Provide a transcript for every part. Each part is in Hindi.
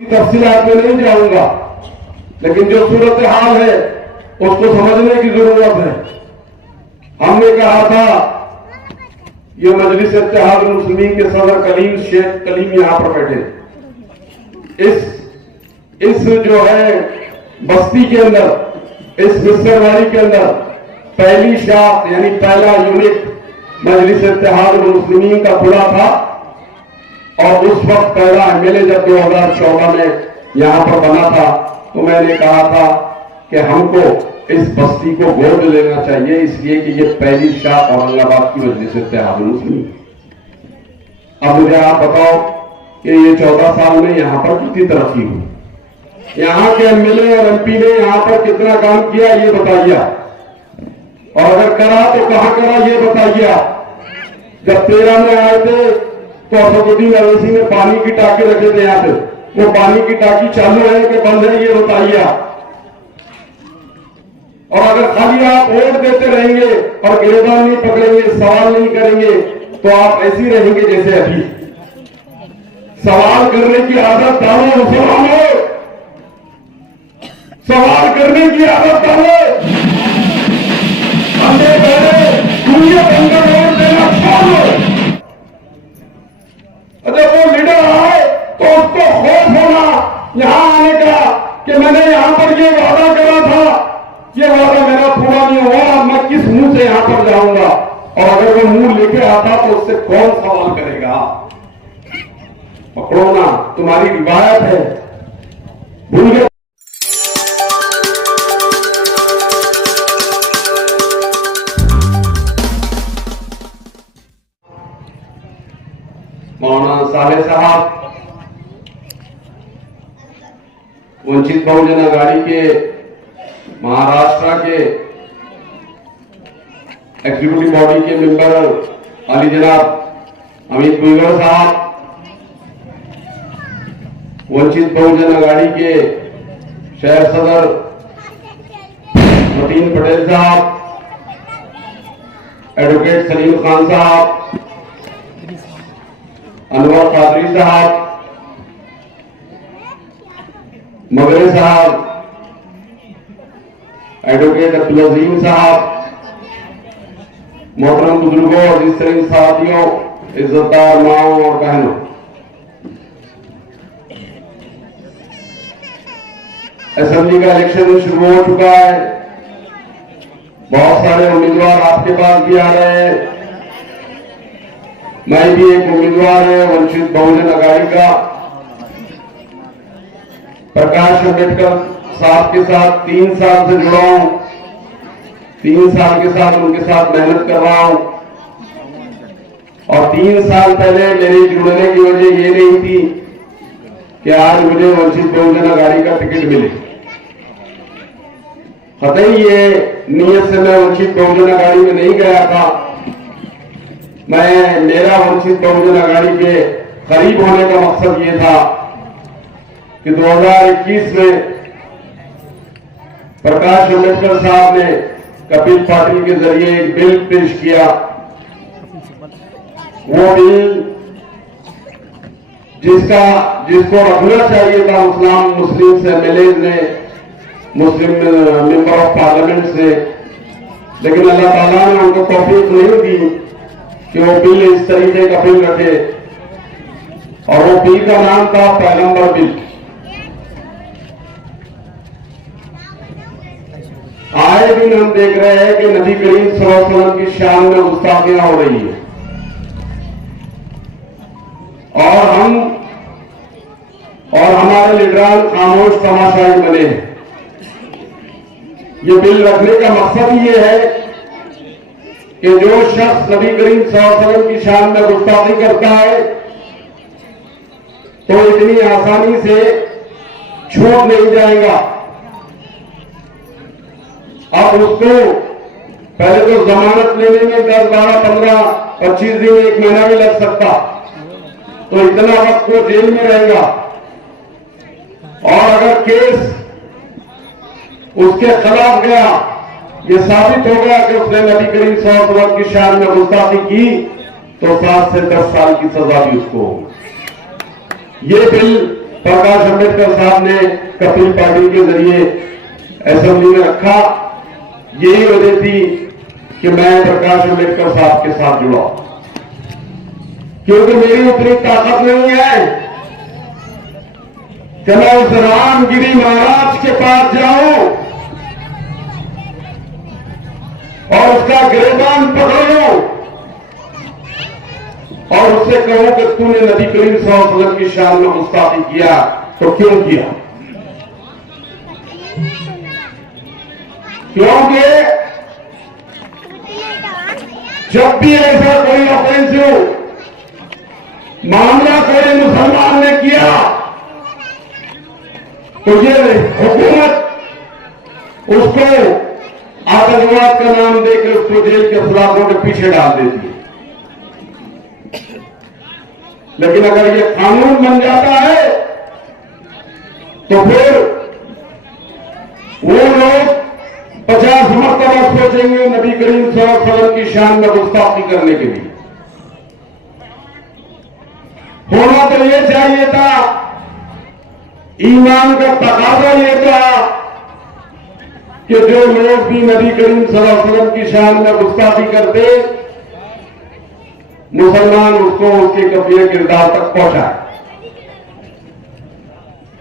तफसीलात में नहीं जाऊंगा, लेकिन जो सूरत हाल है उसको समझने की जरूरत है। हमने कहा था ये मजलिस इत्तेहाद मुस्लिमीन के सदर कलीम शेख कलीम यहां पर बैठे। इस जो है बस्ती के अंदर, इस मिस्रवाड़ी के अंदर पहली शाख यानी पहला यूनिट मजलिस इत्तेहाद मुस्लिमीन का खुला था। और उस वक्त पहला एमएलए जब 2014 में यहां पर बना था तो मैंने कहा था कि हमको इस बस्ती को गोद लेना चाहिए, इसलिए कि ये पहली शाख औरंगाबाद की मजलिस इत्तेहाद मुस्लिमीन। अब मुझे आप बताओ कि ये 14 साल में यहां पर कितनी तरक्की हुई, यहां के एमएलए और एमपी ने यहां पर कितना काम किया ये बताइए, और अगर करा तो कहां करा ये बताइए। जब 13 में आए थे तो असदुद्दीन अवैसी में पानी की टाकी रखे थे यहां पे, वो पानी की टाकी चालू है कि बंद है ये बताइए। और अगर खाली आप वोट देते रहेंगे और गिरफ्तार नहीं पकड़ेंगे, सवाल नहीं करेंगे तो आप ऐसी रहेंगे जैसे अभी। सवाल करने की आदत डालो मुसलमानों, सवाल करने की आदत डालो। हमने पहले दुनिया के अंदर वोट देना छोड़ो। जब वो लीडर आए तो उसको खौफ होना यहां आने का कि मैंने यहां पर ये वादा करा था, ये वादा मेरा पूरा नहीं हुआ, मैं किस मुंह से यहां पर जाऊंगा। और अगर वो मुंह लेके आता तो उससे कौन सवाल करेगा। पकड़ो ना, तुम्हारी रिवायत है, भूल गए। मौलाना साले साहब वंचित बहुजन अघाड़ी के महाराष्ट्र के एग्जीक्यूटिव बॉडी के मेंबर अली जनाब अमित कुलगढ़ साहब, वंचित बहुजन अघाड़ी के शहर सदर मतीन पटेल साहब, एडवोकेट सलीम खान साहब, अनवर कादरी साहब, मगरे साहब, एडवोकेट अब्दुल अजीम साहब, मोहतरम बुजुर्गों और जिस तरह साथियों, इज्जतदार माओ और बहनों, असेंबली का इलेक्शन शुरू हो चुका है। बहुत सारे उम्मीदवार आपके पास भी आ रहे हैं। मैं भी एक उम्मीदवार है वंचित बहुजन अघाड़ी का। प्रकाश अंबेडकर साहब के साथ 3 साल से जुड़ा हूं, 3 साल के साथ उनके साथ मेहनत कर रहा हूं। और 3 साल पहले मेरे जुड़ने की वजह ये नहीं थी कि आज मुझे वंचित बहुजन अघाड़ी का टिकट मिले। कतई ये नियत से मैं वंचित बहुजन अघाड़ी में नहीं गया था। मेरा वंचित बहुजन अघाड़ी के करीब होने का मकसद ये था कि 2021 में प्रकाश अंबेडकर साहब ने कपिल पाटिल के जरिए एक बिल पेश किया। वो बिल जिसको रखना चाहिए था मुस्लिम से एमएलए ने, मुस्लिम मेंबर ऑफ पार्लियामेंट से, लेकिन अल्लाह ताला ने उनको तौफीक नहीं दी कि वो बिल इस तरीके का बिल रखे। और वो बिल का नाम था पैगंबर बिल। आए दिन हम देख रहे हैं कि नबी करीम सल्लल्लाहु अलैहि वसल्लम की शान में गुस्ताखियां हो रही है। और हमारे लीडरान खामोश तमाशाई बने हैं। ये बिल रखने का मकसद ये है कि जो शख्स नबी करीम सल्लल्लाहु अलैहि वसल्लम की शान में गुस्ताखी करता है तो इतनी आसानी से छूट नहीं जाएगा। अब उसको पहले तो जमानत लेने में 10, 12, 15, 25 दिन, 1 महीना भी लग सकता, तो इतना वक्त वो जेल में रहेगा। और अगर केस उसके खिलाफ गया, ये साबित हो गया कि उसने नबी करीम सल्लल्लाहु अलैहि वसल्लम की शान में गुस्ताखी की, तो 7 से 10 साल की सजा भी उसको होगी। ये बिल प्रकाश अम्बेडकर साहब ने कपिल पाटिल के जरिए असेंबली में रखा। यही वजह थी कि मैं प्रकाश अम्बेडकर साहब के साथ जुड़ा, क्योंकि मेरी उतनी ताकत नहीं है कि मैं उस रामगिरी महाराज के पास जाऊं और उसका गिरबान पकड़ूं और उससे कहूं कि तूने नबी करीम सल्लल्लाहु अलैहि वसल्लम की शान में गुस्ताखी किया, तो क्यों किया? क्योंकि जब भी ऐसा कोई ऑफेंसिव मामला कोई मुसलमान ने किया तो ये हुकूमत उसको आतंकवाद का नाम देकर उसको जेल के सलाखों के पीछे डाल देती है। लेकिन अगर ये कानून बन जाता है तो फिर वो लोग 50 मरतबा सोचेंगे नबी करीम सल्लल्लाहु अलैहि वसल्लम की शान में गुस्ताखी करने के लिए। होना तो ये चाहिए था, ईमान का तकाजा ये था कि जो लोग भी नबी करीम सल्लल्लाहु अलैहि वसल्लम की शान में गुस्ताखी करते, मुसलमान उसको उसके कब्जे किरदार तक पहुंचाए।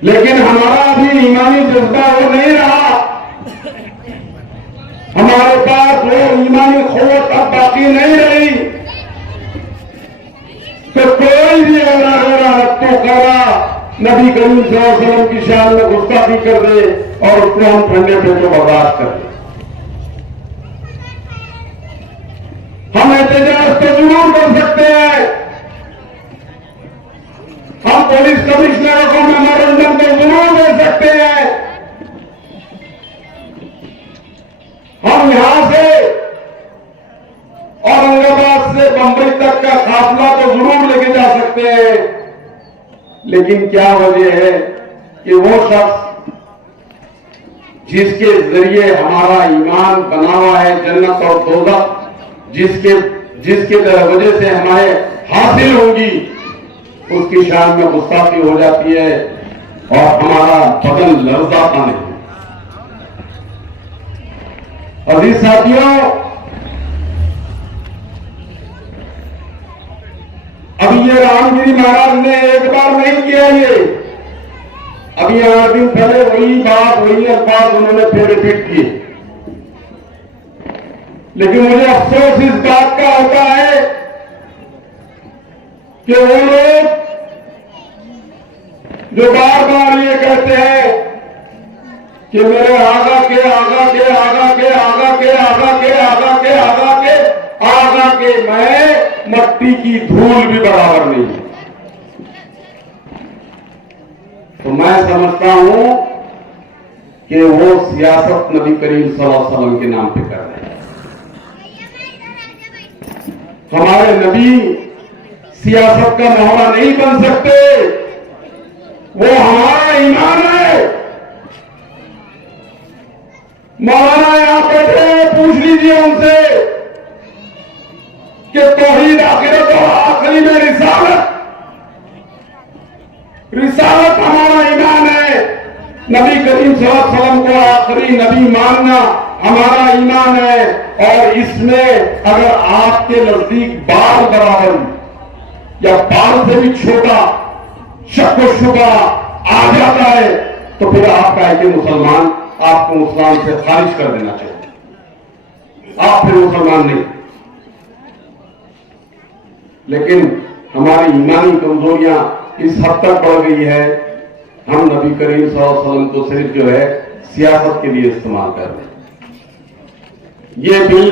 लेकिन हमारा अभी ईमानी जज्बा वो नहीं रहा, हमारे पास वो ईमानी क़ुव्वत अब बाकी नहीं रही। तो कोई भी अगर तो करा नबी करीम सल्लल्लाहु अलैहि वसल्लम की शान में गुस्ताखी कर दे और उसको हम ठंडे पेटों बर्दाश्त कर दे। हम एहतजाज तो जरूर कर सकते हैं, हम पुलिस कमिश्नर को मेमोरेंडम तो जरूर दे सकते हैं, हम यहां से औरंगाबाद से बंबई तक का काफिला तो जरूर लेके जा सकते हैं। लेकिन क्या वजह है कि वो शख्स जिसके जरिए हमारा ईमान बना हुआ है, जन्नत और दोज़ख जिसके वजह से हमारे हासिल होगी, उसकी शान में गुस्ताखी हो जाती है और हमारा बदन लर्जाता नहीं। अजीज साथियों, अभी ये रामगिरी महाराज ने एक बार नहीं किया, ये अभी 8 दिन पहले वही बात वही अल्फाज उन्होंने फिर रिपीट किए। लेकिन मुझे अफसोस इस बात का होता है कि वो लोग जो बार बार ये कहते हैं कि मेरे आगा के आगा के आगा के आगा के आगा के आगा के आगा के आगा के मैं मट्टी की धूल भी बराबर नहीं है। तो मैं समझता हूं कि वो सियासत नबी करीम सल्लल्लाहु अलैहि वसल्लम के नाम पे कर रहे हैं। हमारे नबी सियासत का मोहरा नहीं बन सकते, वो हमारा ईमान है। मौलाना यहां बैठे, पूछ लीजिए उनसे कि तौहीद आखिरत और आखिरी में रिसालत हमारा ईमान है। नबी करीम सल्लल्लाहु अलैहि वसल्लम को आखिरी नबी मानना हमारा ईमान है। और इसमें अगर आपके नजदीक बाल बराबर या बाल से भी छोटा शक व शुबा आ जाता है तो फिर आप कहें कि मुसलमान, आपको इस्लाम से खारिज कर देना चाहिए, आप फिर मुसलमान नहीं। लेकिन हमारी ईमानी कमजोरियां इस हद तक बढ़ गई है, हम नबी करीम सल्लल्लाहु अलैहि वसल्लम को सिर्फ जो है सियासत के लिए इस्तेमाल कर रहे हैं। ये बिल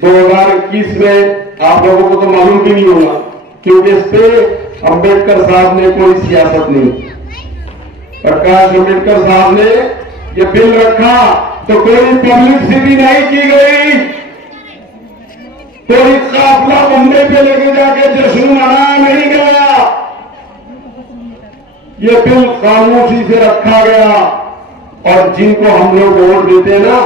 2021 में आप लोगों को तो मालूम भी नहीं होगा, क्योंकि इस पे अम्बेडकर साहब ने कोई सियासत नहीं की। प्रकाश अम्बेडकर साहब ने ये बिल रखा तो कोई पब्लिसिटी नहीं की गई, कोई काफिला बंबई पे लेके जाके जश्न मनाया नहीं गया। ये बिल खामोशी से रखा गया और जिनको हम लोग वोट देते हैं ना,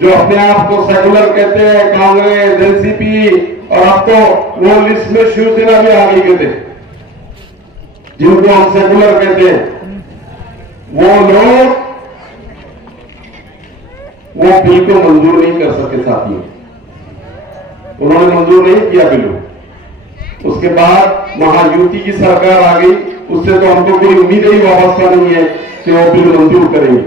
जो अपने आप को सेकुलर कहते हैं, कांग्रेस, एनसीपी, और अब तो वो लिस्ट में शिवसेना भी आ गई कहते, जिनको हम सेकुलर कहते हैं, वो लोग वो बिल को मंजूर नहीं कर सके साथियों। उन्होंने मंजूर नहीं किया बिल। उसके बाद महायुति की सरकार आ गई, उससे तो हमको कोई उम्मीद ही वापस नहीं है कि वो बिल मंजूर करेंगे।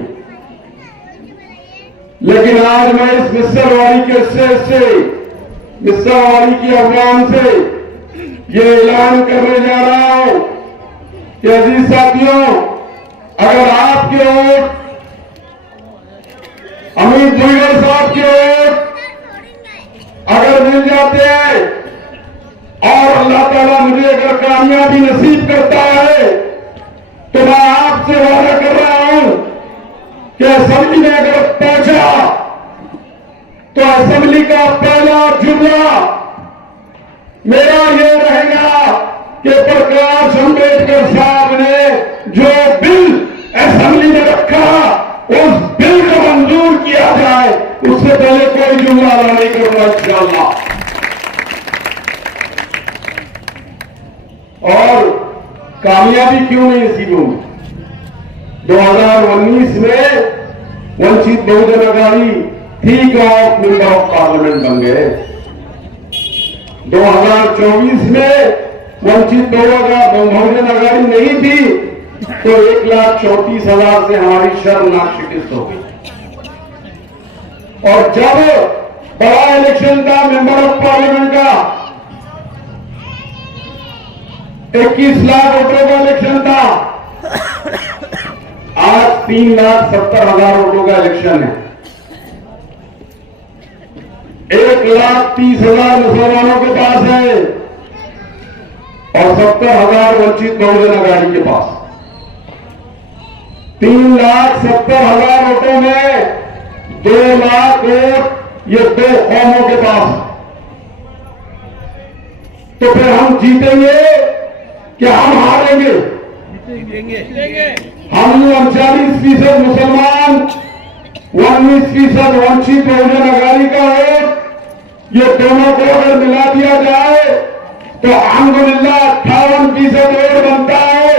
लेकिन आज मैं इस मिस्सरवाड़ी के से मिस्सरवाड़ी की अभियान से ये ऐलान करने जा रहा हूं कि अजीज साथियों, अगर आपके वोट अमित भुजबल साहब के वोट अगर मिल जाते हैं और अल्लाह ताला मुझे अगर कामयाबी नसीब करता है, तो मैं आपसे वादा कर रहा हूं कि असेंबली में अगर पहुंचा तो असेंबली का पहला जुमला मेरा ये रहेगा कि प्रकाश अंबेडकर साहब ने जो बिल असेंबली में रखा, उस बिल को मंजूर किया जाए। उससे पहले कोई जुमला नहीं करूंगा इंशाअल्लाह। और कामयाबी क्यों नहीं नसीबूंगी? 2019 में वंचित बहुजन अघाड़ी ठीक ऑफ मेंबर ऑफ पार्लियामेंट बन गए। 2024 में वंचित बहुजन अघाड़ी नहीं थी तो 1,34,000 से हमारी शर्मनाक शिकस्त हो गई। और जब बड़ा इलेक्शन था मेंबर ऑफ पार्लियामेंट का, 21 लाख वोटों का इलेक्शन था, आज 3,70,000 वोटों का इलेक्शन है। 1,30,000 मुसलमानों के पास है और 70,000 वंचित बहुजन अघाड़ी के पास। 3,70,000 वोटों में 2 लाख वोट ये दो कौमों के पास। तो फिर हम जीतेंगे क्या हम हारेंगे? हम 39% मुसलमान, 19% वंचित बहुजन अघाड़ी का वोट, ये दोनों को अगर मिला दिया जाए तो अल्हम्दुलिल्लाह 58% वोट बनता है।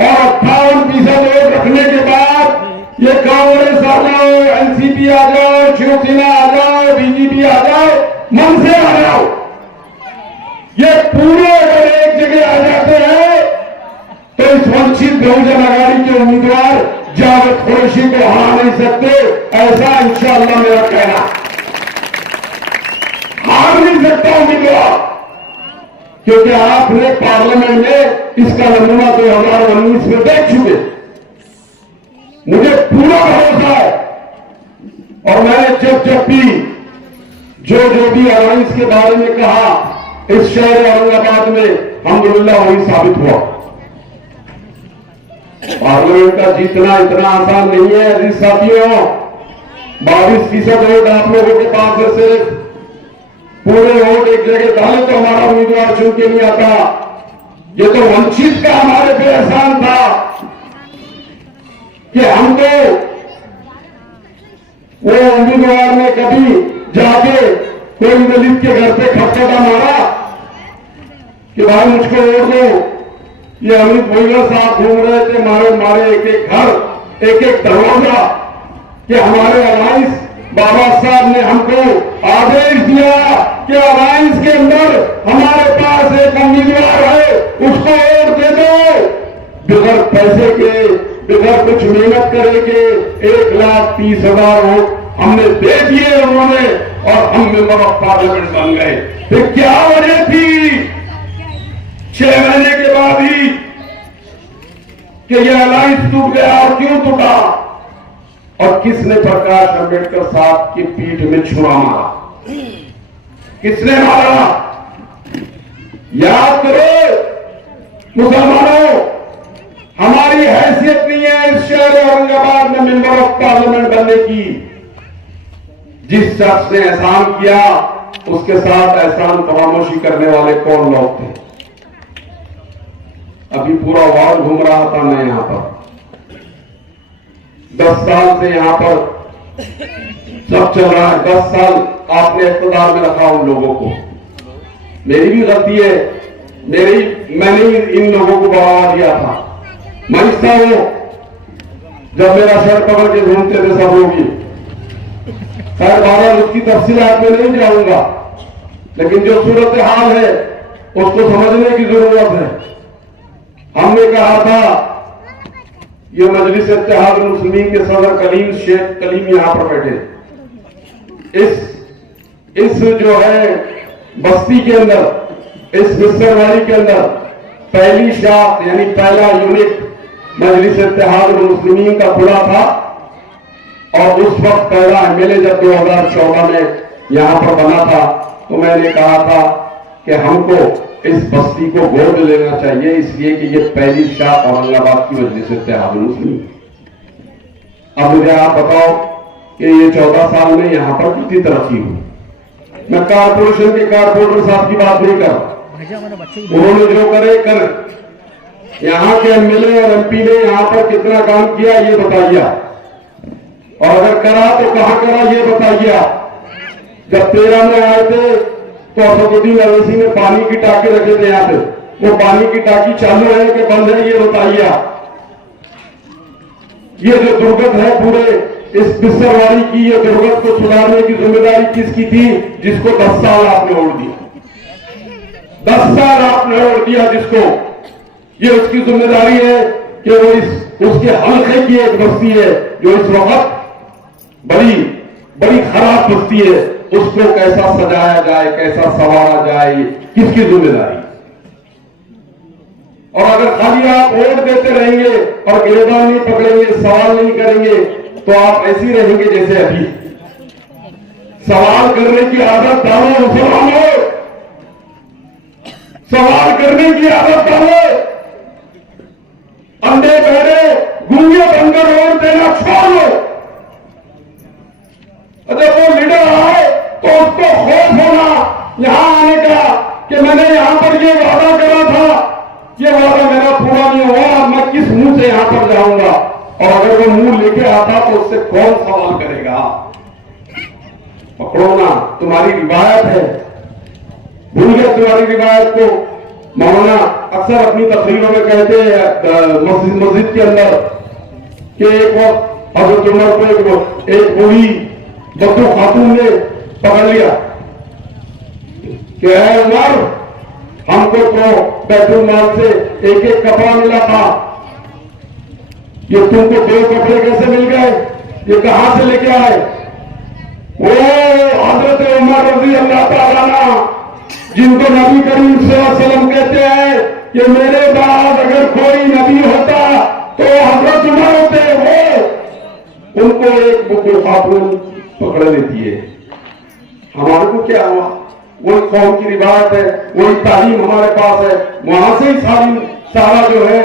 और 58% वोट रखने के बाद ये कांग्रेस आ जाओ, एनसीपी आ जाओ, शिवसेना आ जाओ, बीजेपी आ जाओ, मन से आ जाओ, ये पूरे अगर एक जगह आ जाते हैं तो इस वंचित बहुजन अघाड़ी के उम्मीदवार जावेद कुरैशी को हरा नहीं सकते। ऐसा इंशाअल्लाह मेरा कहना। हार नहीं सकता उम्मीदवार, क्योंकि आपने पार्लियामेंट में इसका नमूना 2019 में देख चुके। मुझे पूरा भरोसा है और मैंने जब भी जो भी अलायंस के बारे में कहा, इस शहर औरंगाबाद में अल्हम्दुलिल्लाह वही साबित हुआ। पार्लियामेंट का जीतना इतना आसान नहीं है अजीज साथियों। 22% वोट आप लोगों के पास है, सिर्फ पूरे वोट एक जगह डाले तो हमारा उम्मीदवार चुन के नहीं आता। ये तो वंचित का हमारे पे एहसान था कि हमको वो उम्मीदवार ने कभी जाके कोई दलित के घर पे खटखटा मारा कि भाई मुझको वोट दो। ये अमित भुजबल साहब घूम रहे थे मारे मारे एक एक घर, एक एक दरवाजा, कि हमारे अलायंस बाबा साहब ने हमको आदेश दिया कि अलायंस के अंदर हमारे पास एक उम्मीदवार है, उसको वोट दे दो। बगैर पैसे के, बगैर कुछ मेहनत करे के 1,30,000 वोट हमने दे दिए उन्होंने, और हम मेंबर ऑफ पार्लियामेंट बन गए। फिर क्या वजह थी 6 महीने के बाद ही कि यह अलायंस टूट गया? और क्यों टूटा? और किसने प्रकाश अंबेडकर साहब की पीठ में छुरा मारा? किसने मारा? याद करो मुसलमानों, हमारी हैसियत नहीं है इस शहर औरंगाबाद में मेंबर ऑफ पार्लियामेंट बनने की। जिस शख्स ने एहसान किया उसके साथ एहसान फरामोशी करने वाले कौन लोग थे? अभी पूरा वार्ड घूम रहा था मैं यहां पर, 10 साल से यहां पर सब चल रहा है। 10 साल आपने इख्तिदार में रखा उन लोगों को। मेरी भी गलती है मैंने इन लोगों को बढ़ावा दिया था। मैं हिस्सा हूं जब मेरा सर पकड़ के घूमते थे सब लोग। खैर बहरहाल उसकी तफसीलात में नहीं जाऊंगा, लेकिन जो सूरत हाल है उसको समझने की जरूरत है। हमने कहा था ये मजलिस इत्तेहाद मुस्लिमीन के सदर कलीम शेख कलीम यहां पर बैठे। इस जो है बस्ती के अंदर, इस मिस्रवाड़ी के अंदर पहली शाख यानी पहला यूनिट मजलिस इत्तेहाद मुस्लिमीन का खुला था। और उस वक्त पहला एमएलए जब 2014 में यहां पर बना था तो मैंने कहा था कि हमको इस बस्ती को गोद लेना चाहिए, इसलिए कि ये पहली शाख औरंगाबाद की मजलिस इत्तेहाद मुस्लिमीन। अब मुझे आप बताओ कि ये 14 साल में यहां पर कितनी तरक्की हुई। मैं कारपोरेशन के कारपोरेटर साहब की बात नहीं कर, उन्होंने जो करे यहां के एमएलए और एमपी ने यहां पर कितना काम किया ये बताइए, और अगर करा तो कहां करा ये बताइए। जब 13 में आए थे तो असदुद्दीन अवैसी ने पानी की टाकी रखे थे यहां पे, वो पानी की टाकी चालू है कि बंद है ये बताइए। ये जो दुर्गत है पूरे इस बिस्सरवाड़ी की, ये दुर्गत को सुधारने की जिम्मेदारी किसकी थी? जिसको 10 साल आपने ओढ़ दिया, 10 साल आपने ओढ़ दिया जिसको। ये उसकी जिम्मेदारी है कि वो उसके हल्के की एक बस्ती है जो इस वक्त बड़ी खराब बस्ती है, उसको कैसा सजाया जाए, कैसा संवारा जाए, किसकी जिम्मेदारी। और अगर खाली आप वोट देते रहेंगे और गिरफ्तार नहीं पकड़ेंगे, सवाल नहीं करेंगे, तो आप ऐसी रहेंगे जैसे अभी। सवाल करने की आदत डालो मुसलमानों, सवाल करने की आदत डालो। अंधे बहरे गूंगे बनकर वोट देना छोड़ दो। जब वो लीडर आए तो उसको खौफ होना यहां आने का कि मैंने यहां पर ये वादा करा था, ये वादा मेरा पूरा नहीं हुआ, मैं किस मुंह से यहां पर जाऊंगा। और अगर वो मुंह लेके आता तो उससे कौन सवाल करेगा? पकड़ो ना, तुम्हारी रिवायत है, भूल गए तुम्हारी रिवायत को। मौलाना अक्सर अपनी तकरीरों में कहते हैं मस्जिद के अंदर कि एक वक्त हजरत उमर को एक बूढ़ी बद्दू खातून ने पकड़ लिया कि है उमर, हमको तो बैतुल माल से एक एक कपड़ा मिला था, ये तुमको 2 कपड़े कैसे मिल गए, ये कहां से लेके आए? वो हजरत उमर रज़ी अल्लाह ताला अन्हु, जिनको नबी करीम सल्लल्लाहु अलैहि वसल्लम कहते हैं कि मेरे बाद अगर कोई नबी होता तो हजरत उमर होते, वो उनको एक बुद्दू खातून पकड़ लेती है। हमारे को क्या हुआ? वही कौम की रिवायत है, वही तालीम हमारे पास है, वहां से ही सारा जो है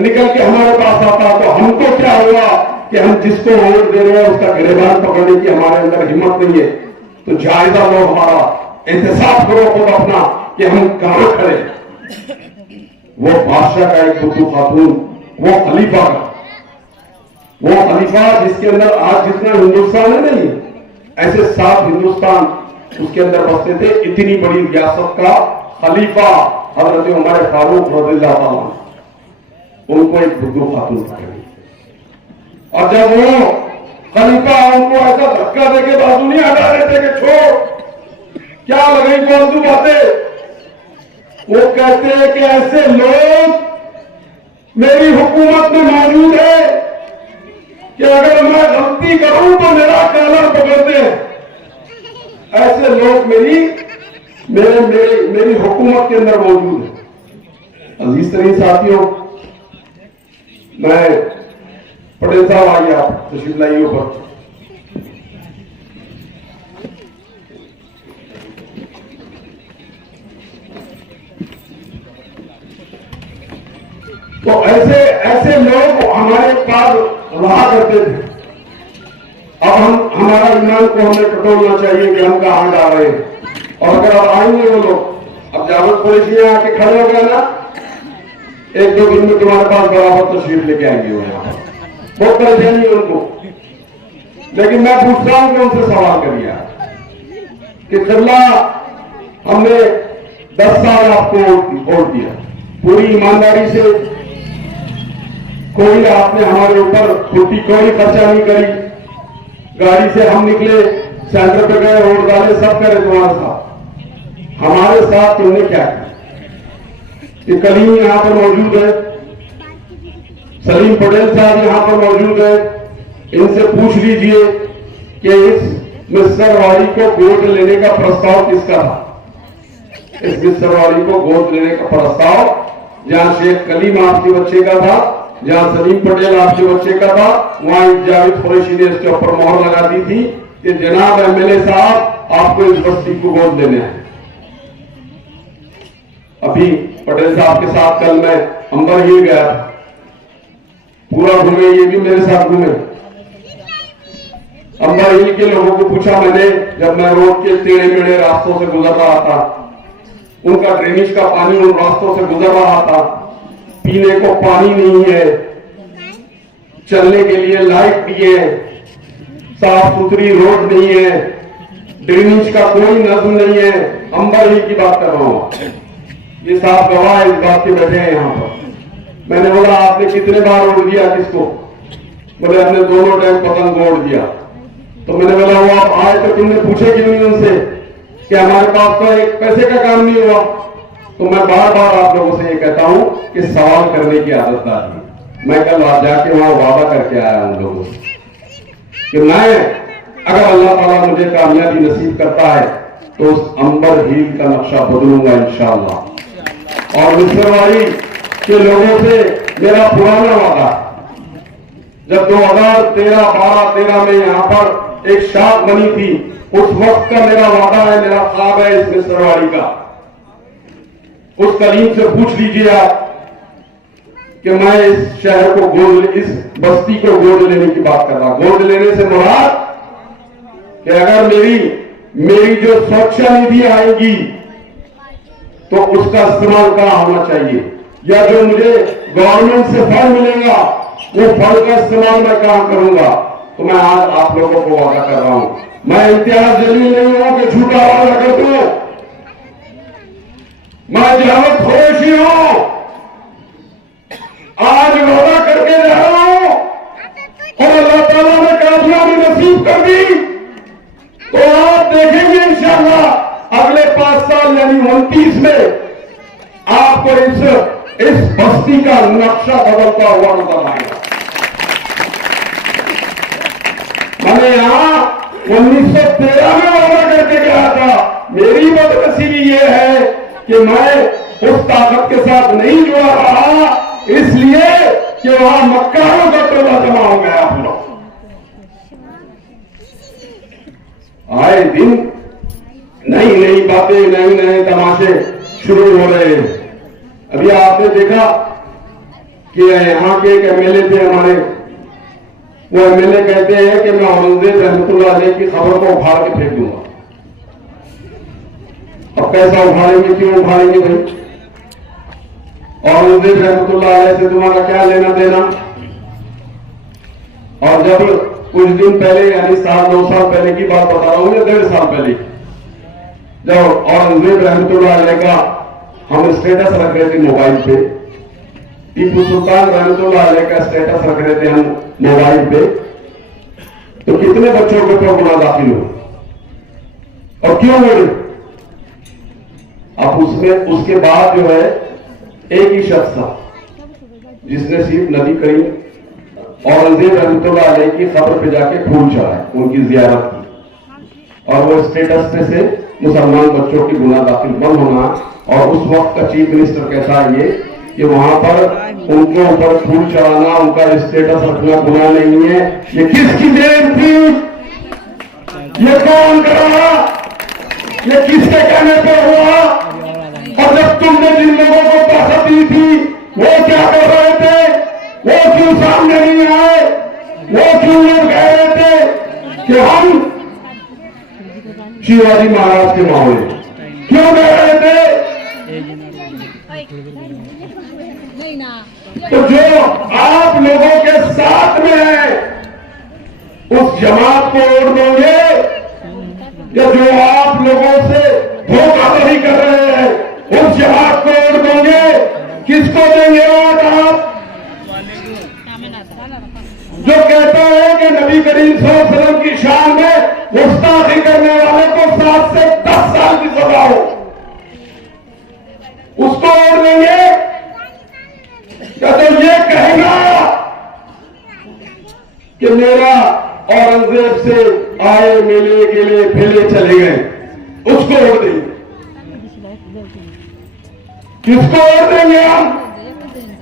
निकल के हमारे पास आता। तो हमको क्या हुआ कि हम जिसको वोट दे रहे हैं उसका गिरबान पकड़ने की हमारे अंदर हिम्मत नहीं है। तो जायजा लो, हमारा एहतसाब करो खुद अपना कि हम कहां खड़े। वो बादशाह का एक बुद्धू खातून, वो खलीफा का, वो खलीफा जिसके अंदर आज जितना हिंदुस्तान है नहीं, ऐसे 7 हिंदुस्तान उसके अंदर बसते थे। इतनी बड़ी रियासत का खलीफा हजरत उमर फारूक रज़ियल्लाहु अन्हु, उनको एक बुद्धू खातून पकड़ी। और जब वो खलीफा उनको ऐसा धक्का देके बाजू नहीं हटा रहे थे कि छोड़, क्या लगी फालतू बातें, वो कहते हैं कि ऐसे लोग मेरी हुकूमत में मौजूद है कि अगर मैं गलती करूं तो मेरा कॉलर पकड़ते हैं। ऐसे लोग मेरी हुकूमत के अंदर मौजूद है। अजीज तरीन साथियों, मैं पटेल साहब आइए, आप तशरीफ लाइए ऊपर। तो ऐसे लोग हमारे पास रहा करते थे। अब हमारा ईमान को हमें टटोलना चाहिए कि हम कहां जा रहे हैं। और अगर अब आएंगे वो लोग, अब जावत पुलिस आके खड़े हो गए ना, 1-2 दिन में तुम्हारे पास बराबर तशरीफ लेके आएंगे वो, यहाँ पर बहुत परेशानी है उनको। लेकिन मैं पूछ रहा हूं कि उनसे सवाल करिए कि खिबला हमने 10 साल आपको वोट दिया, पूरी ईमानदारी से, कोई आपने हमारे ऊपर खुद कोई खर्चा नहीं करी, गाड़ी से हम निकले, सेंटर पे गए, वोट डाले, सब करे तुम्हारे साथ। हमारे साथ तुमने क्या किया? ये कलीम यहां पर मौजूद है, सलीम पटेल साहब यहां पर मौजूद है, इनसे पूछ लीजिए कि इस मिस्रवाड़ी को गोद लेने का प्रस्ताव किसका था? इस मिस्रवाड़ी को गोद लेने का प्रस्ताव जहां शेख कलीम आपके बच्चे का था, जहां सलीम पटेल आपके बच्चे का था, वहां जावेद कुरैशी ने इसके ऊपर मोहर लगा दी थी कि जनाब एमएलए साहब आपको इस बस्ती को गोद लेने हैं। अभी पटेल साहब के साथ कल मैं अंबर हिल गया, पूरा घूमे, ये भी मेरे साथ घूमे। अंबर हिल के लोगों को पूछा मैंने, जब मैं रोड के टेढ़े मेढ़े रास्तों से गुजर रहा था, उनका ड्रेनेज का पानी उन रास्तों से गुजर रहा था, पीने को पानी नहीं है, चलने के लिए लाइट नहीं है, साफ सुथरी रोड नहीं है, ड्रेनेज का कोई नज्म नहीं है। अंबर हिल की बात कर रहा हूं, ये साहब गवाह इस बात के बैठे हैं यहां पर। मैंने बोला आपने कितने बार उड़ दिया किसको? बोले हमने दोनों टाइम पतंग उड़ दिया। तो मैंने बोला वो आप आए तो तुमने पूछे क्यों नहीं उनसे कि हमारे पास तो एक पैसे का काम नहीं हुआ? तो मैं बार बार आप लोगों से ये कहता हूं कि सवाल करने की आदत डालिए। मैं कल जाके वहां वादा करके आया उन लोगों से कि मैं, अगर अल्लाह ताला मुझे कामयाबी नसीब करता है तो उस अंबर हिल का नक्शा बदलूंगा इंशाअल्लाह। और मिस्रवाड़ी के लोगों से मेरा पुराना वादा, जब 2013, 12, 13 में यहां पर एक शाख बनी थी, उस वक्त का मेरा वादा है, मेरा ख्वाब है इस मिस्रवाड़ी का। उस कलीम से पूछ लीजिए आप कि मैं इस शहर को गोद, इस बस्ती को गोद लेने की बात कर रहा। गोद लेने से मुराद कि अगर मेरी जो सुरक्षा निधि आएगी तो उसका इस्तेमाल कहां होना चाहिए, या जो मुझे गवर्नमेंट से फंड मिलेगा वो फंड का इस्तेमाल मैं कहां करूंगा। तो मैं आज आप लोगों को वादा कर रहा हूं, मैं इम्तियाज जलील नहीं हूं कि झूठा वादा कर दूं। मैं जावेद कुरैशी हूं, आज वादा करके जा रहा हूं, और अल्लाह ताला ने कामयाबी नसीब कर दी तो आप देखेंगे इंशाअल्लाह अगले 5 साल यानी 29 में आपको इस बस्ती का नक्शा बदलता हुआ नजर आएगा। मैंने यहां 1913 में वादा करके गया था। मेरी बदनसीबी ये है कि मैं उस ताकत के साथ नहीं जुड़ा रहा, इसलिए कि वहां मक्कारों का टोला जमा हो गया। आप लोग आए दिन नई नई बातें, नए नए तमाशे शुरू हो रहे हैं। अभी आपने देखा कि यहां के एक एमएलए थे हमारे, वो एमएलए कहते हैं कि मैं औरंगजेब रहमतुल्लाह अलैह की खबर को उखाड़ के फेंक दूंगा। अब कैसा उखाड़ेंगे, क्यों उखाड़ेंगे भाई? औरंगजेब रहमतुल्लाह अलैह से तुम्हारा क्या लेना देना? और जब कुछ दिन पहले, यानी 1-2 साल पहले की बात बता रहा हूं या 1.5 साल पहले, जब औरंगजेब रहमतुल्लाह अलैह का हम स्टेटस रख रहे थे मोबाइल पे, टीपू सुल्तान रहमतुल्लाह अलैह का स्टेटस रख रहे थे हम मोबाइल पे, तो कितने बच्चों के ऊपर गुनाह दाखिल हो और क्यों हुए? अब उसके बाद जो है एक ही शख्स था जिसने सिर्फ नबी करीम औरंगजेब रहमतुल्लाह अलैह की खबर पे जाके फूल चढ़ाए, उनकी जियारत की, और वो स्टेटस पे से मुसलमान बच्चों की गुनाह दाखिल बंद होना। और उस वक्त का चीफ मिनिस्टर कहता है ये कि वहां पर उनके ऊपर फूल चढ़ाना, उनका स्टेटस रखना गुनाह नहीं है। ये किसकी देन थी? ये कौन करा? ये किसके कहने पर हुआ? और जब तुमने जिन लोगों को ताकत दी थी वो क्या कर रहे थे? वो क्यों सामने नहीं आए? वो क्यों लोग कह रहे थे कि हम शिवाजी महाराज के माहौल में? क्यों कह रहे थे? तो जो आप लोगों के साथ में है उस जमात को वोट दोगे, या जो आप लोगों से धोखाधड़ी कर रहे हैं जो कहता है कि नबी करीम सल्लल्लाहु अलैहि वसल्लम की शान में गुस्ताखी करने वाले को 7 से 10 साल की सजा हो, उसको और देंगे क्या? तो ये कहेगा कि मेरा औरंगजेब से आए मिले गिले फिले चले गए, उसको और देंगे। किसको और देंगे हम?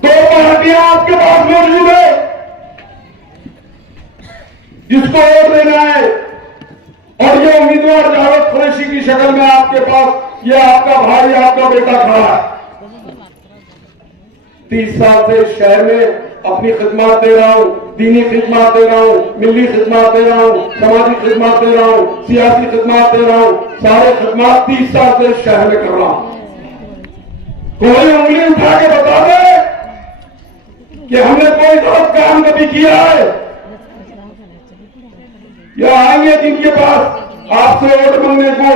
2 पार्टियां आपके पास मौजूद है, जिसको और देना है। और ये उम्मीदवार जावेद कुरैशी की शक्ल में आपके पास, ये आपका भाई, आपका बेटा खड़ा है। 30 साल से शहर में अपनी खिदमत दे रहा हूं, दीनी खिदमत दे रहा हूं, मिली खिदमत दे रहा हूं, समाजी खिदमत दे रहा हूं, सियासी खिदमत दे रहा हूं, सारे खिदमत 30 साल से शहर में कर रहा हूं। कोई उंगली उठा के बता दे कि हमने कोई गलत काम कभी किया है। या आएंगे जिनके पास आपसे वोट मांगने को,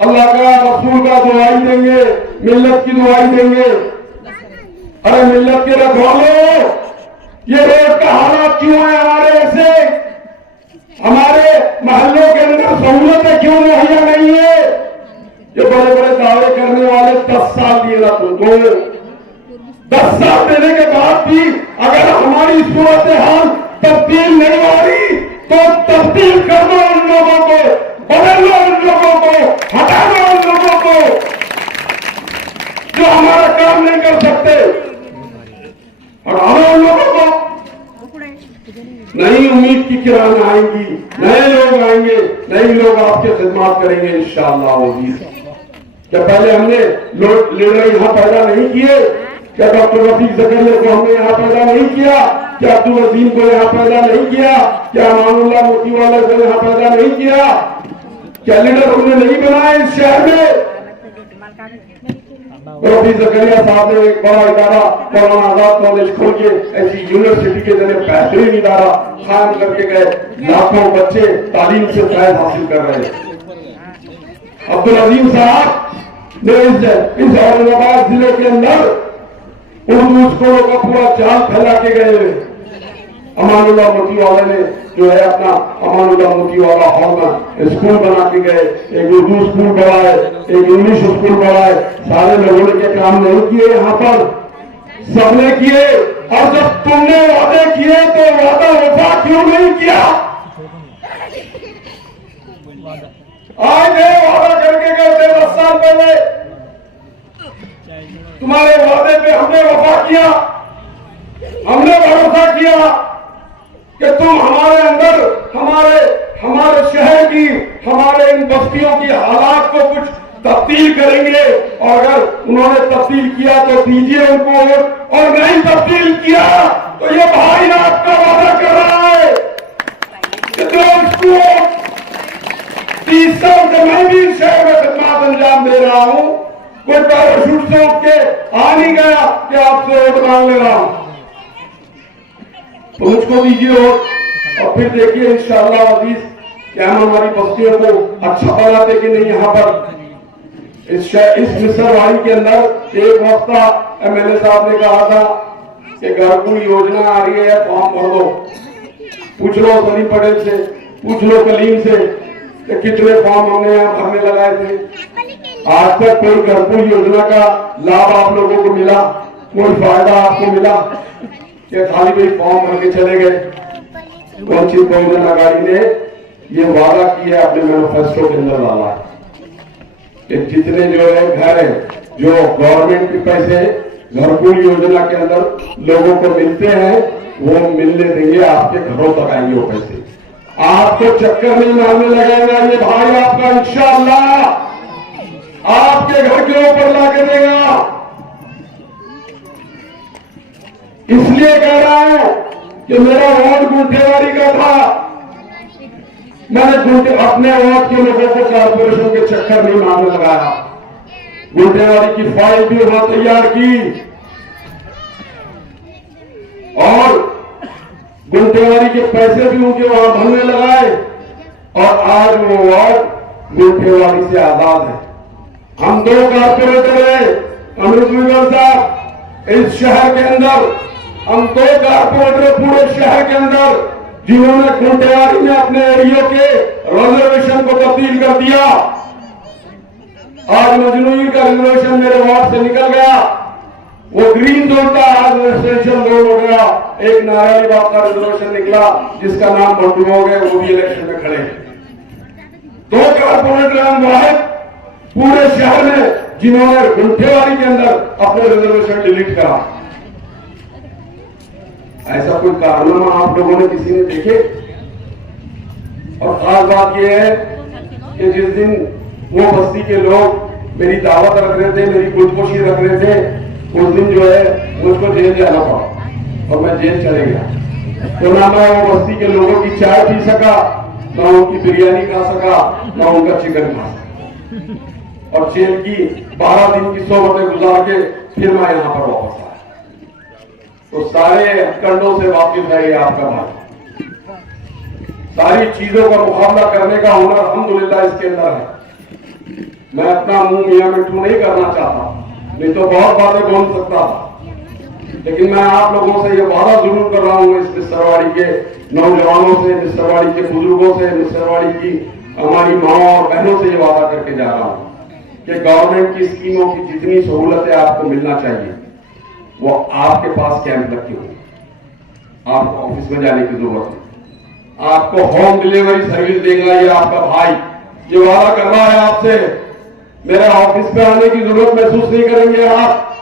अल्लाह का रसूल का दुआई देंगे, मिल्लत की दुआई देंगे। अरे मिल्लत के रखवालो, ये रोड का हालात क्यों है हमारे ऐसे? हमारे मोहल्लों के अंदर सहूलतें क्यों मुहैया नहीं है? ये बड़े बड़े दावे करने वाले 10 साल दिए ना तुमको, 10 साल देने के बाद भी अगर हमारी सूरत हाल तब्दील नहीं हो रही तो तब्दील कर दो उन लोगों को, बदल लो उन लोगों को, हटा दो उन लोगों को जो हमारा काम नहीं कर सकते, हटा दो उन लोगों को। नई उम्मीद की किरण आएंगी, नए लोग आएंगे, नए लोग आपकी खिदमत करेंगे इंशाअल्लाह। क्या पहले हमने लीडर यहां पैदा नहीं किए? क्या डॉक्टर रफीक ज़करिया को हमने यहाँ पैदा नहीं किया? क्या अब्दुल अजीम को यहाँ पैदा नहीं किया? क्या अमानुल्लाह मोतीवाला को यहाँ पैदा नहीं किया? क्या लीडर हमने नहीं बनाए इस शहर में? रफीक ज़करिया साहब ने एक बड़ा इदारा मौलाना आजाद कॉलेज खोल के ऐसी यूनिवर्सिटी के जरिए बेहतरीन इदारा कायम करके गए, लाखों बच्चे तालीम से फैज़ हासिल कर रहे हैं। अब्दुल अजीम साहब ने इस औरंगाबाद जिले के अंदर उर्दू स्कूलों का पूरा जाल फैला के गए। अमानुल्लाह मोतीवाला ने जो है अपना अमानुल्लाह मोतीवाला हॉल में स्कूल बना के गए, एक उर्दू स्कूल बढ़ाए, एक इंग्लिश स्कूल बढ़ाए। सारे लोगों ने के काम नहीं किए, यहाँ पर सबने किए। और जब तुमने वादे किए तो वादा वफा क्यों नहीं किया? आज वादा करके गए थे 10 साल पहले, तुम्हारे वादे पे हमने वफा किया, हमने भरोसा किया कि तुम हमारे अंदर, हमारे शहर की, हमारे इन बस्तियों की हालात को कुछ तब्दील करेंगे। और अगर उन्होंने तब्दील किया तो दीजिए उनको, और नहीं तब्दील किया तो ये भाई आपका वादा कर रहा है कि जो इसको 30 साल से मैं भी शहर में खिदमत अंजाम दे रहा हूं, कोई पैराशूट से उठ के आ नहीं गया कि आपसे वोट मांग ले रहा हूं, तो मुझको दीजिए वोट। और फिर देखिए इंशाअल्लाह अजीज क्या हम हमारी बस्तियों को अच्छा बनाते कि नहीं। यहाँ पर इस मिसरवाड़ी के अंदर एक वक्त एमएलए साहब ने कहा था कि घरकुल योजना आ रही है, फॉर्म भर दो। पूछ लो सलीम पटेल से, पूछ लो कलीम से कि कितने फॉर्म हमने यहाँ भरने लगाए थे। आज तक कोई घरकुल योजना का लाभ आप लोगों को मिला? कोई फायदा आपको मिला? कि खाली कोई फॉर्म भर के चले गए? वंचित बहुजन आघाड़ी ने ये वादा किया, अपने मैनिफेस्टो के अंदर डाला है कि जितने जो है घर है, जो गवर्नमेंट के पैसे घरकुल योजना के अंदर लोगों को मिलते हैं, वो मिलने देंगे, आपके घरों तक आएंगे वो पैसे। आपको चक्कर नहीं मारने लगेगा ये भाई आपका, इंशाअल्लाह आपके घर के ऊपर लाके देगा। इसलिए कह रहा हूं कि मेरा वोट गुंठेवारी का था, मैंने अपने वोट के लोगों को कारपोरेशन के चक्कर नहीं मारने लगाया। गुंठेवारी की फाइल भी वहां तैयार की और गुंठेवारी के पैसे भी उनके वहां भरने लगाए, और आज वो वार्ड गुंठेवारी से आजाद है। हम 2 कारपोरेटर हैं, अमृत मुगल साहब इस शहर के अंदर हम 2 कारपोरेटर पूरे शहर के अंदर जिन्होंने गुंडेवारी में अपने एरिया के रिजर्वेशन को तब्दील कर दिया। आज मजनूई का रिजर्वेशन मेरे वार्ड से निकल गया, वो ग्रीन जोन का आज रिजर्वेशन जोन हो गया। एक नारायणी बाग का रिजर्वेशन निकला जिसका नाम बंटू हो गए, वो भी इलेक्शन में खड़े। 2 कारपोरेटर हम वाहिद पूरे शहर में जिन्होंने गुंठेवारी के अंदर अपने रिजर्वेशन डिलीट करा। ऐसा कोई कारनामा आप लोगों ने किसी ने देखे? और खास बात यह है कि जिस दिन वो बस्ती के लोग मेरी दावत रख रहे थे, मेरी खुदकुशी रख रहे थे, उस दिन जो है मुझको जेल जाना पड़ा और मैं जेल चले गया। तो ना मैं वो बस्ती के लोगों की चाय पी सका, ना उनकी बिरयानी खा सका, ना उनका चिकन खा सका, और जेल की 12 दिन की सोबतें गुजार के फिर मैं यहां पर वापस आया। तो सारे हथकंडों से वाकिफ है ये आपका भाई, सारी चीजों का मुकाबला करने का हुनर अल्हम्दुलिल्लाह इसके अंदर है। मैं अपना मुंह मियां मिठू नहीं करना चाहता, नहीं तो बहुत बातें बोल सकता था, लेकिन मैं आप लोगों से ये वादा जरूर कर रहा हूं, इस मिसरवाड़ी के नौजवानों से, मिसरवाड़ी के बुजुर्गों से, मिसरवाड़ी की हमारी माँ और बहनों से ये वादा करके जा रहा हूं कि गवर्नमेंट की स्कीमों की जितनी सहूलतें आपको मिलना चाहिए वो आपके पास कैंप रखी हुई, आपको ऑफिस में जाने की जरूरत नहीं, आपको होम डिलीवरी सर्विस देगा ये आपका भाई, ये वादा कर रहा है आपसे। मेरे ऑफिस पे आने की जरूरत महसूस नहीं करेंगे आप,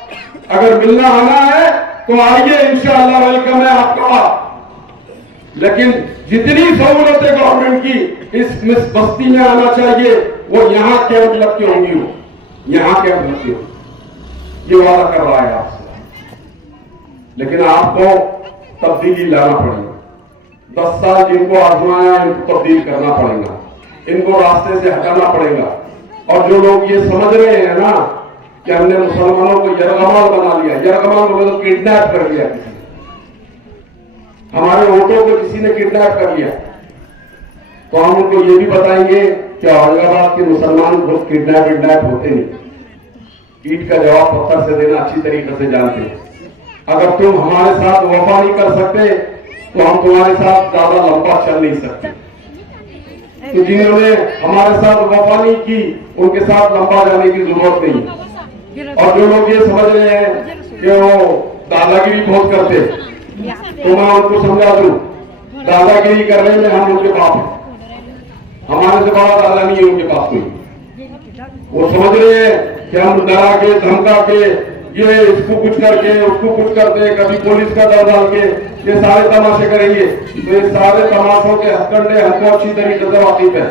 अगर मिलना आना है तो आइए, इंशाअल्लाह वेलकम है आपका। लेकिन जितनी सहूलतें गवर्नमेंट की इस बस्ती में आना चाहिए वो यहां कैंप लग के होंगी, वो यहां कैंप लग के होंगी, ये वादा कर रहा है आपसे। लेकिन आपको तब्दीली लाना पड़ेगा, 10 साल जिनको आजमाया इनको तब्दील करना पड़ेगा, इनको रास्ते से हटाना पड़ेगा। और जो लोग ये समझ रहे हैं ना कि हमने मुसलमानों को यरगमाल बना लिया, यरगमाल को मतलब किडनैप कर लिया, किसी हमारे वोटों को किसी ने किडनैप कर लिया, तो हम उनको ये भी बताएंगे कि औरंगाबाद के मुसलमान लोग किडनैप होते नहीं, ईट का जवाब पत्थर से देना अच्छी तरीके से जानते हैं। अगर तुम हमारे साथ वफा नहीं कर सकते तो हम तुम्हारे साथ ज्यादा लंबा चल नहीं सकते। तो जिन्होंने हमारे साथ वफा नहीं की उनके साथ लंबा जाने की जरूरत नहीं। और जो लोग ये समझ रहे हैं कि वो दादागिरी बहुत करते, तो मैं उनको समझा दूं, दादागिरी करने में हम उनके बाप हैं, हमारे से बड़ा दादा नहीं है उनके पास कोई। वो समझ रहे हैं कि हम डरा के धमका के ये इसको कुछ करके उसको कुछ करते, कभी पुलिस का डर डाल के ये सारे तमाशे करेंगे, तो ये सारे तमाशों के हथकंडे हमको अच्छी तरीके से वाकिफ है।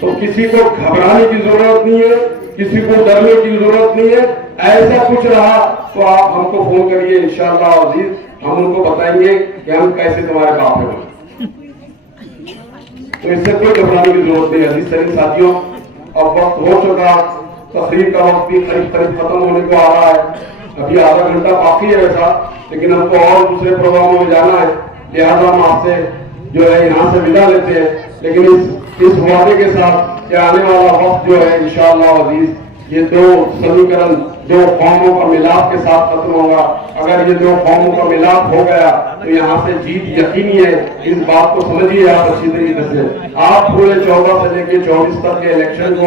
तो किसी को घबराने की जरूरत नहीं है, किसी को डरने की जरूरत नहीं है। ऐसा कुछ रहा तो आप हमको फोन करिए, इंशाअल्लाह अजीज हम उनको बताएंगे कि हम कैसे तुम्हारे बाप हैं। तो इससे कोई घबराने की जरूरत नहीं है। अजीज तरीन साथियों, अब वक्त हो चुका, तकरीर का वक्त भी करीब खत्म होने को आ रहा है, अभी आधा घंटा बाकी है वैसा, लेकिन हमको और दूसरे प्रोग्रामों में जाना है, लिहाजा हम आपसे जो है यहाँ से विदा लेते हैं। लेकिन इस वादे के साथ कि आने वाला वक्त जो है इंशाअल्लाह अजीज ये 2 समीकरण 2 कौमों का मिलाप के साथ खत्म होगा। अगर ये 2 कौमों का मिलाप हो गया तो यहाँ से जीत यकीनी है, इस बात को समझिए आप अच्छी तरीके से। आप पूरे 14 से लेकर 24 तक के इलेक्शन को